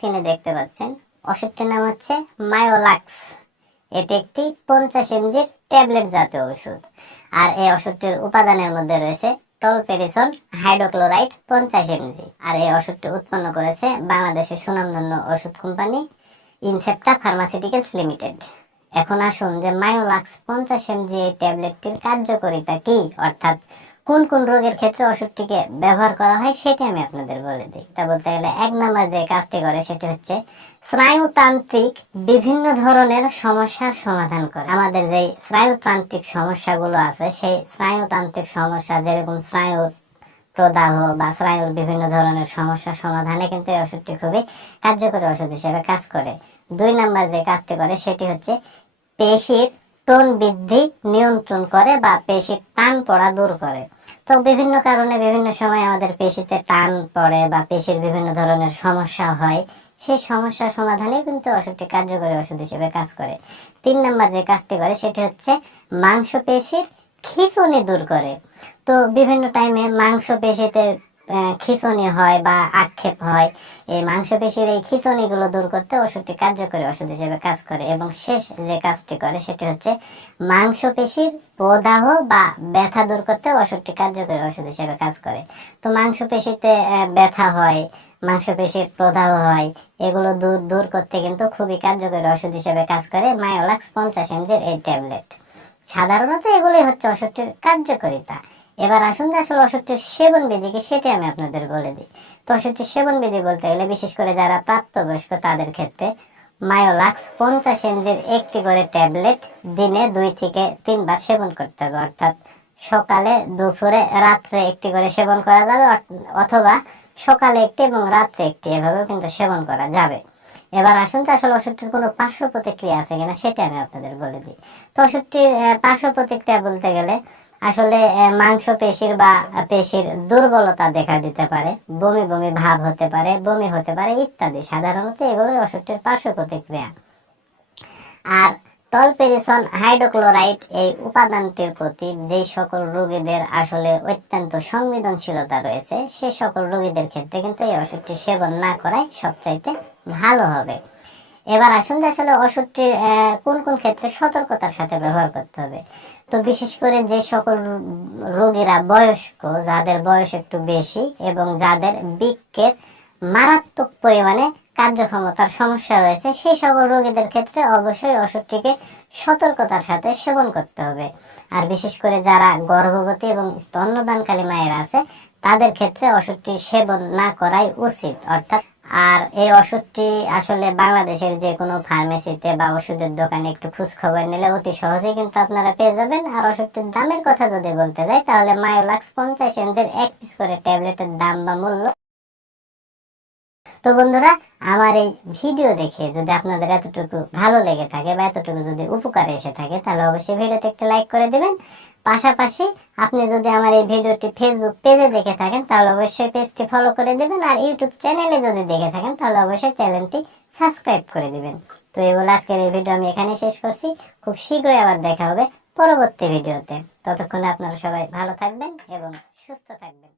স্ক্রিনে দেখতে পাচ্ছেন। ওষুধটির নাম হচ্ছে মায়োলাক্স। এটি একটি পঞ্চাশ এমজির ট্যাবলেট জাতীয় ওষুধ। আর এই ওষুধটির উপাদানের মধ্যে রয়েছে টলপেরিসন হাইড্রোক্লোরাইড পঞ্চাশ এমজি। আর এই ওষুধটি উৎপন্ন করেছে বাংলাদেশের সুনামধন্য ওষুধ কোম্পানি ইনসেপ্টা ফার্মাসিউটিক্যালস লিমিটেড। এখন আসুন যে মায়োলাক্স পঞ্চাশ এমজি এই ট্যাবলেটটির কার্যকারিতা কি? অর্থাৎ কোন কোন রোগের ক্ষেত্রে ওষুধটিকে ব্যবহার করা হয় সেটি আমি আপনাদের বলে দিই। তা বলতে গেলে এক নম্বর যে কাজটি করে সেটি হচ্ছে স্নায়ুতান্ত্রিক বিভিন্ন ধরনের সমস্যার সমাধান করে। আমাদের যে স্নায়ুতান্ত্রিক সমস্যাগুলো আছে, সেই স্নায়ুতান্ত্রিক সমস্যা যেরকম স্নায়ুর প্রদাহ বা স্নায়ুর বিভিন্ন ধরনের সমস্যা সমাধানে কিন্তু এই ওষুধটি খুবই কার্যকরী ওষুধ হিসেবে কাজ করে। দুই নাম্বার যে কাজটি করে সেটি হচ্ছে পেশির টোন বৃদ্ধি নিয়ন্ত্রণ করে বা পেশির টান পড়া দূর করে। তো বিভিন্ন কারণে বিভিন্ন সময় আমাদের পেশিতে টান পড়ে বা পেশির বিভিন্ন ধরনের সমস্যা হয়, সেই সমস্যা সমাধানে কিন্তু ওষুধটি কার্যকরী ওষুধ হিসেবে কাজ করে। তিন নম্বর যে কাজটি করে সেটি হচ্ছে মাংস পেশির খিঁচুনি দূর করে। তো বিভিন্ন টাইমে মাংস পেশিতে খিঁচুনি হয় বা আক্ষেপ হয়, এই মাংসপেশির এই খিঁচুনিগুলো দূর করতে ওষুধটি কার্যকরী ওষুধ হিসেবে কাজ করে এবং শেষ যে কাজটি করে সেটি হচ্ছে মাংসপেশির প্রদাহ বা ব্যথা দূর করতে ওষুধটি কার্যকরী ওষুধ হিসেবে কাজ করে। তো মাংসপেশিতে ব্যথা হয়, মাংসপেশির প্রদাহ হয়, এগুলো দূর দূর করতে কিন্তু খুবই কার্যকরী ওষুধ হিসেবে কাজ করে মায়োলাক্স পঞ্চাশ এমজির এই ট্যাবলেট। সাধারণত এগুলোই হচ্ছে ওষুধটির কার্যকারিতা। এবার আসুন যে আসলে ওষুধটির সেবন বিধি কি সেটি আমি আপনাদের বলে দিই। তো ওষুধটির সেবন বিধি বলতে গেলে বিশেষ করে যারা প্রাপ্তবয়স্ক তাদের ক্ষেত্রে মায়োলাক্স পঞ্চাশ এমজির একটি করে ট্যাবলেট দিনে দুই থেকে তিনবার সেবন করতে হবে। অর্থাৎ সকালে দুপুরে রাত্রে একটি করে সেবন করা যাবে অথবা সকালে একটি এবং রাত্রে একটি, এভাবেও কিন্তু সেবন করা যাবে। এবার আসুন তো আসলে ওষুধটির কোনো পার্শ্ব প্রতিক্রিয়া আছে কিনা সেটা আমি আপনাদের বলে দিই। তো ওষুধটির পার্শ্ব প্রতিক্রিয়া বলতে গেলে আসলে মাংস পেশির বা পেশির দুর্বলতা দেখা দিতে পারে, বমি বমি ভাব হতে পারে, বমি হতে পারে ইত্যাদি। সাধারণত এগুলোই ওষুধটির পার্শ্ব প্রতিক্রিয়া। আর টলপেরিসন হাইড্রোক্লোরাইড এই উপাদানটির প্রতি যেই সকল রোগীদের আসলে অত্যন্ত সংবেদনশীলতা রয়েছে, সে সকল রোগীদের ক্ষেত্রে কিন্তু এই ওষুধটি সেবন না করাই সবচাইতে ভালো হবে। এবার আসুন যে আসলে ওষুধটি কোন কোন ক্ষেত্রে সতর্কতার সাথে ব্যবহার করতে হবে। তো বিশেষ করে যে সকল রোগীরা বয়স্ক, যাদের বয়স একটু বেশি এবং যাদের বৃক্কের মারাত্মক পরিমাণে কার্যক্ষমতার সমস্যা রয়েছে, সেই সকল রোগীদের ক্ষেত্রে অবশ্যই ওষুধটিকে সতর্কতার সাথে সেবন করতে হবে। আর বিশেষ করে যারা গর্ভবতী এবং স্তন্যদানকালী মায়ের আছে, তাদের ক্ষেত্রে ওষুধটি সেবন না করাই উচিত। অর্থাৎ আর এই ওষুধটি আসলে বাংলাদেশের যে কোনো ফার্মেসিতে বা ওষুধের দোকানে একটু খোঁজ খবর নিলে অতি সহজেই কিন্তু আপনারা পেয়ে যাবেন। আর ওষুধটির দামের কথা যদি বলতে যাই, তাহলে মায়োলাক্স পঞ্চাশ এমজের এক পিস করে ট্যাবলেটের দাম বা মূল্য। তো বন্ধুরা, আমার এই ভিডিও দেখে যদি আপনাদের এতটুকু ভালো লেগে থাকে বা এতটুকু যদি উপকার এসে থাকে, তাহলে অবশ্যই ভিডিওতে একটা লাইক করে দিবেন। পাশাপাশি আপনি যদি আমার এই ভিডিওটি ফেসবুক পেজে দেখে থাকেন, তাহলে অবশ্যই পেজটি ফলো করে দেবেন আর ইউটিউব চ্যানেলে যদি দেখে থাকেন, তাহলে অবশ্যই চ্যানেলটি সাবস্ক্রাইব করে দেবেন। তো এই বলে আজকের এই ভিডিও আমি এখানে শেষ করছি। খুব শীঘ্রই আবার দেখা হবে পরবর্তী ভিডিওতে ততক্ষণে আপনারা সবাই ভালো থাকবেন এবং সুস্থ থাকবেন।